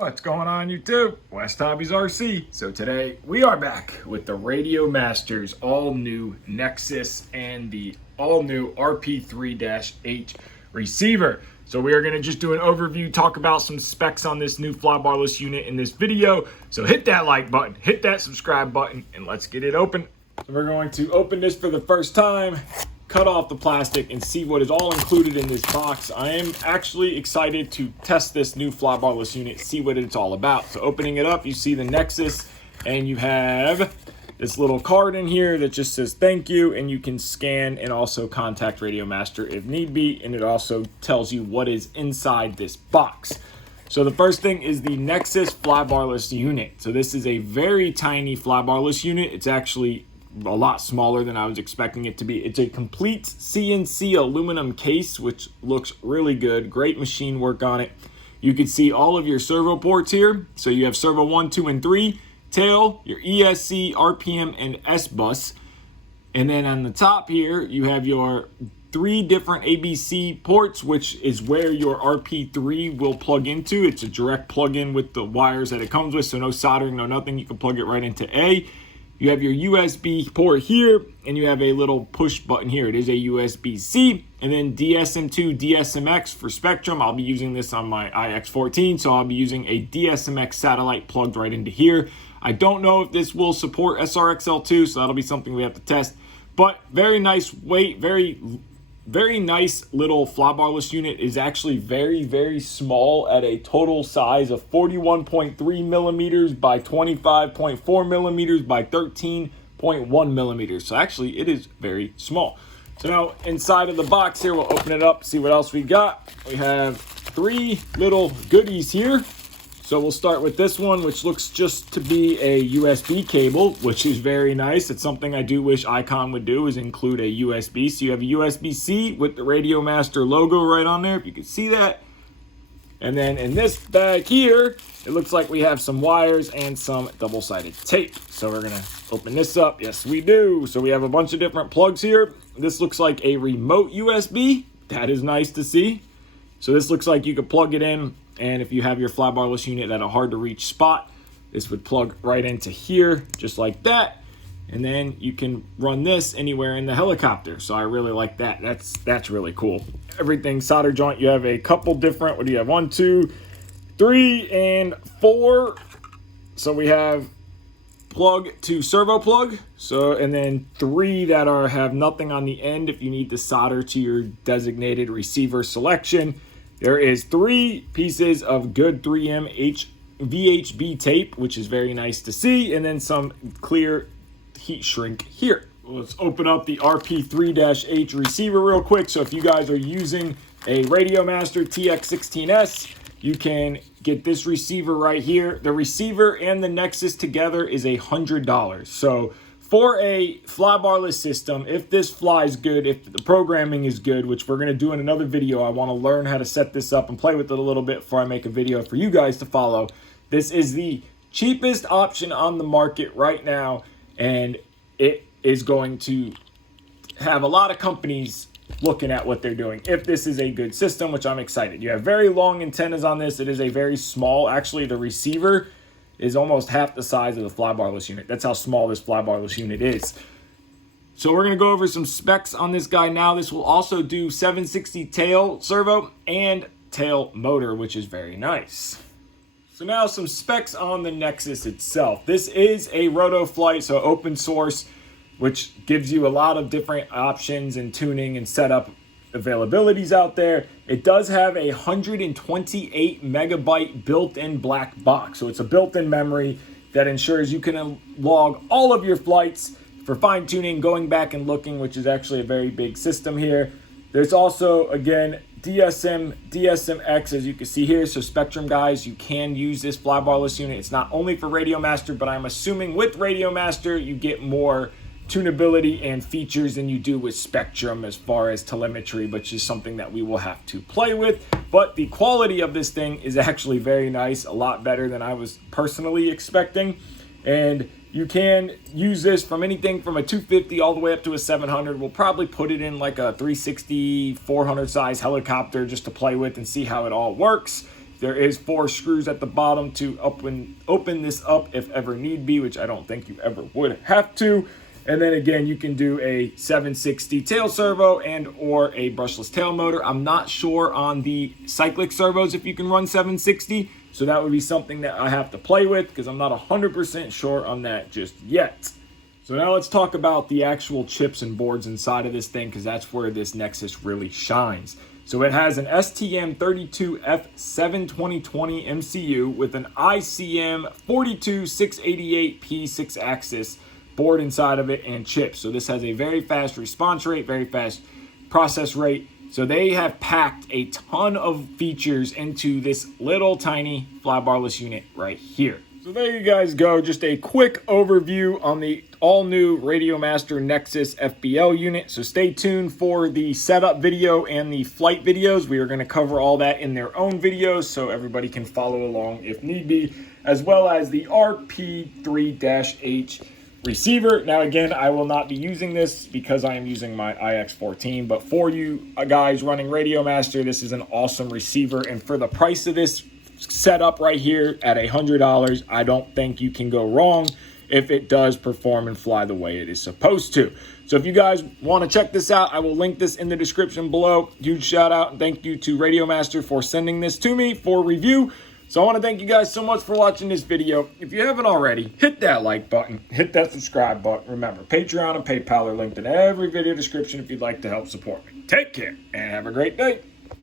What's going on YouTube? WestHobbiesRC. So today we are back with the RADIOMASTER's all-new Nexus and the all-new RP3-H receiver. So we are going to just do an overview, talk about some specs on this new flybarless unit in this video. So hit that like button, hit that subscribe button, and let's get it open. So we're going to open this for the first time, cut off the plastic, and see what is all included in this box. I am actually excited to test this new flybarless unit, see what it's all about. So opening it up, you see the Nexus, and you have this little card in here that just says thank you, and you can scan and also contact RADIOMASTER if need be, and it also tells you what is inside this box. So the first thing is the Nexus flybarless unit. So this is a very tiny flybarless unit. It's actually a lot smaller than I was expecting it to be. It's a complete CNC aluminum case, which looks really good. Great machine work on it. You can see all of your servo ports here. So you have servo 1, 2, and 3, tail, your ESC, RPM, and S-bus. And then on the top here, you have your 3 different ABC ports, which is where your RP3 will plug into. It's a direct plug-in with the wires that it comes with, so no soldering, no nothing. You can plug it right into A. You have your USB port here, and you have a little push button here. It is a USB-C, and then DSM2, DSMX for Spectrum. I'll be using this on my iX14, so I'll be using a DSMX satellite plugged right into here. I don't know if this will support SRXL2, so that'll be something we have to test. But very nice weight, very nice little flybarless unit. Is actually very small at a total size of 41.3 millimeters by 25.4 millimeters by 13.1 millimeters. So actually it is very small. So now inside of the box here, we'll open it up, see what else we got. We have 3 little goodies here. So we'll start with this one, which looks just to be a USB cable, which is very nice. It's something I do wish Icon would do, is include a USB. So you have a USB-C with the RADIOMASTER logo right on there, if you can see that. And then in this bag here, it looks like we have some wires and some double-sided tape. So we're gonna open this up. Yes, we do. So we have a bunch of different plugs here. This looks like a remote USB. That is nice to see. So this looks like you could plug it in, and if you have your flybarless unit at a hard to reach spot, this would plug right into here, just like that. And then you can run this anywhere in the helicopter. So I really like that. That's really cool. Everything solder joint. You have a couple different, what do you have? 1, 2, 3, and 4. So we have plug to servo plug. So, and then 3 that have nothing on the end if you need to solder to your designated receiver selection. There is 3 pieces of good 3M VHB tape, which is very nice to see, and then some clear heat shrink here. Let's open up the RP3-H receiver real quick. So if you guys are using a RADIOMASTER TX16S, you can get this receiver right here. The receiver and the Nexus together is $100. So for a flybarless system, if this flies good, if the programming is good, which we're going to do in another video, I want to learn how to set this up and play with it a little bit before I make a video for you guys to follow. This is the cheapest option on the market right now, and it is going to have a lot of companies looking at what they're doing if this is a good system, which I'm excited. You have very long antennas on this. It is a very small, actually the receiver is almost half the size of the flybarless unit. That's how small this flybarless unit is. So we're gonna go over some specs on this guy now. This will also do 760 tail servo and tail motor, which is very nice. So now some specs on the Nexus itself. This is a RotoFlight, so open source, which gives you a lot of different options and tuning and setup availabilities out there. It does have a 128 megabyte built-in black box. So it's a built-in memory that ensures you can log all of your flights for fine-tuning, going back and looking, which is actually a very big system here. There's also, again, DSM, DSMX, as you can see here. So Spectrum guys, you can use this flybarless unit. It's not only for RADIOMASTER, but I'm assuming with RADIOMASTER, you get more tunability and features than you do with Spectrum as far as telemetry, which is something that we will have to play with. But the quality of this thing is actually very nice, a lot better than I was personally expecting. And you can use this from anything from a 250 all the way up to a 700. We'll probably put it in like a 360, 400 size helicopter just to play with and see how it all works. There is 4 screws at the bottom to open this up if ever need be, which I don't think you ever would have to. And then again, you can do a 760 tail servo and or a brushless tail motor. I'm not sure on the cyclic servos if you can run 760. So that would be something that I have to play with because I'm not 100% sure on that just yet. So now let's talk about the actual chips and boards inside of this thing because that's where this Nexus really shines. So it has an STM32F7 MCU with an ICM 42688P 6-axis board inside of it and chips. So this has a very fast response rate, very fast process rate. So they have packed a ton of features into this little tiny flybarless unit right here. So there you guys go, just a quick overview on the all-new RADIOMASTER Nexus FBL unit. So stay tuned for the setup video and the flight videos. We are going to cover all that in their own videos so everybody can follow along if need be, as well as the RP3-H receiver. Now again, I will not be using this because I am using my IX14, but for you guys running RADIOMASTER, this is an awesome receiver, and for the price of this setup right here at $100, I don't think you can go wrong if it does perform and fly the way it is supposed to. So if you guys want to check this out, I will link this in the description below. Huge shout out and thank you to RADIOMASTER for sending this to me for review. So I want to thank you guys so much for watching this video. If you haven't already, hit that like button, hit that subscribe button. Remember, Patreon and PayPal are linked in every video description if you'd like to help support me. Take care and have a great day.